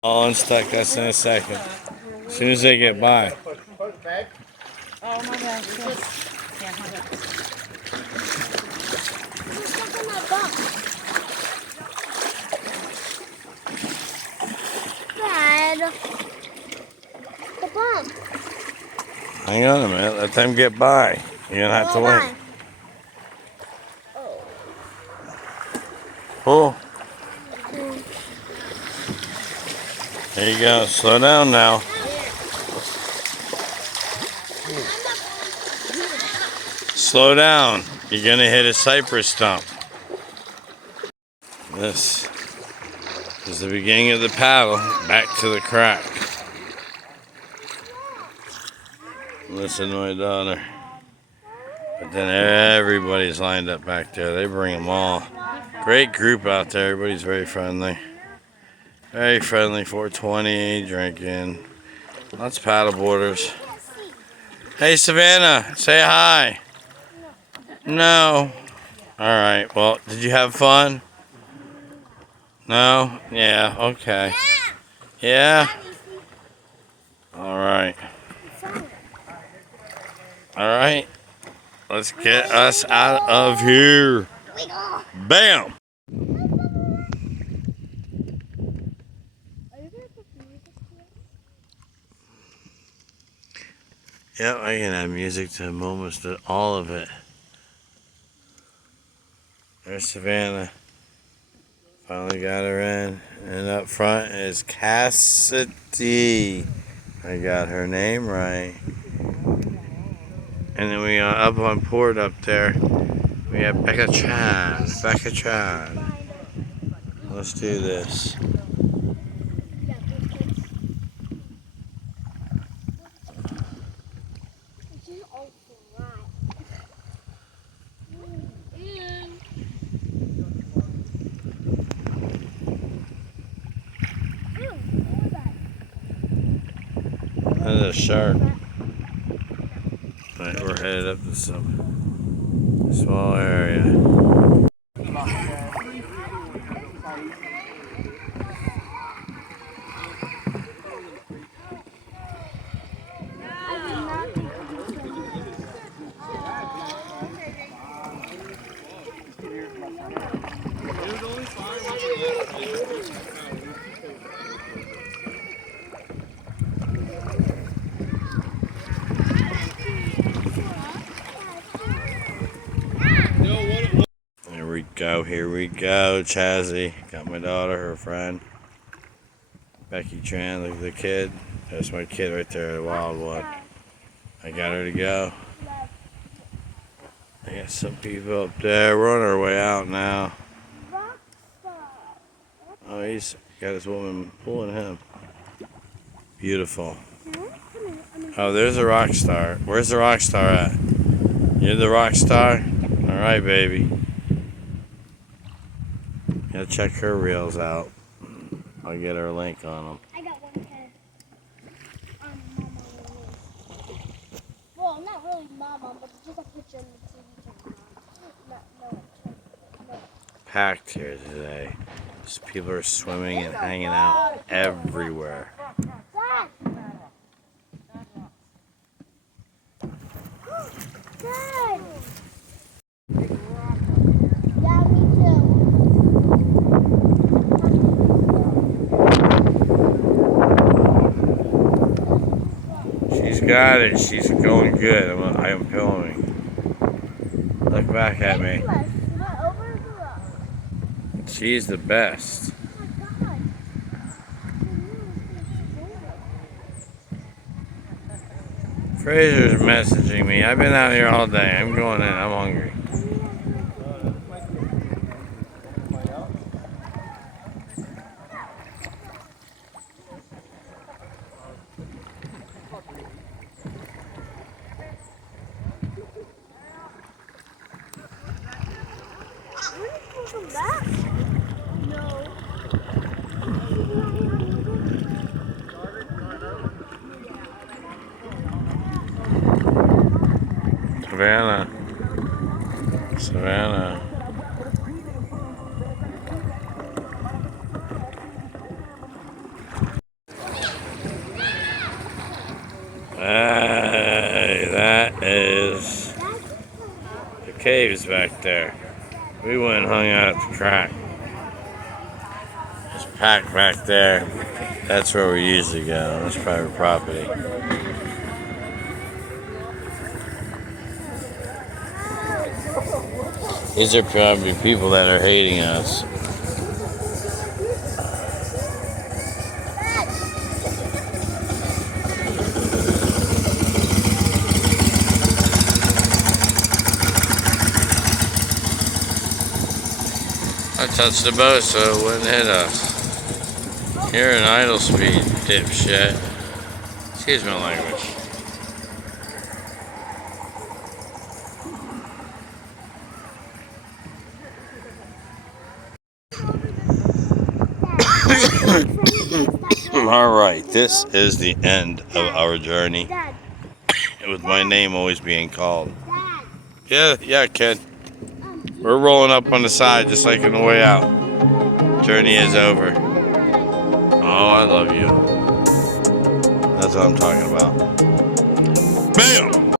All unstuck us in a second. As soon as they get by. Oh my gosh, yes. Yeah, have it. Who's stuck in that bump? Dad. The bump. Hang on a minute. Let them get by. You're going to have to wait. Oh. Pull. There you go. Slow down now. Slow down. You're going to hit a cypress stump. This is the beginning of the paddle. Back to the crack. Listen to my daughter. But then everybody's lined up back there. They bring them all. Great group out there. Everybody's very friendly. Very friendly. 420 drinking. Lots of paddle boarders. Hey Savannah, say hi. No. Alright, well, did you have fun? No? Yeah, okay. Yeah? Alright. Alright. Let's get us out of here. Bam! Yep, I can add music to almost all of it. There's Savannah. Finally got her in. And up front is Cassidy. I got her name right. And then we got up on port up there. We have Chazz. Chazz. Let's do this. There's a shark. Right, we're headed up to some small area. Here we go, Chazzy. Got my daughter, her friend. Becky Tran, look at the kid. That's my kid right there, the wild one. I got her to go. I got some people up there. We're on our way out now. Oh, he's got his woman pulling him. Beautiful. Oh, there's a rock star. Where's the rock star at? You're the rock star? All right, baby. Gotta check her reels out. I'll get her a link on them. I got one head. Well, not really mama, but just a picture in the TV channel. No. Packed here today. Just people are swimming and hanging out everywhere. Dad! Yeah, me too. She's got it. She's going good. I am filming. Look back at me. She's the best. Fraser's messaging me. I've been out here all day. I'm going in. I'm hungry. Come back? No. Savannah. caves back there. We went and hung out at the track. There's a pack back there. That's where we usually go. That's private property. These are probably people that are hating us. I touched the boat so it wouldn't hit us. You're an idle speed, dipshit. Excuse my language. Alright, this is the end of our journey. Dad, With my name always being called. Dad. Yeah, kid. We're rolling up on the side just like on the way out. Journey is over. Oh, I love you. That's what I'm talking about. Bam!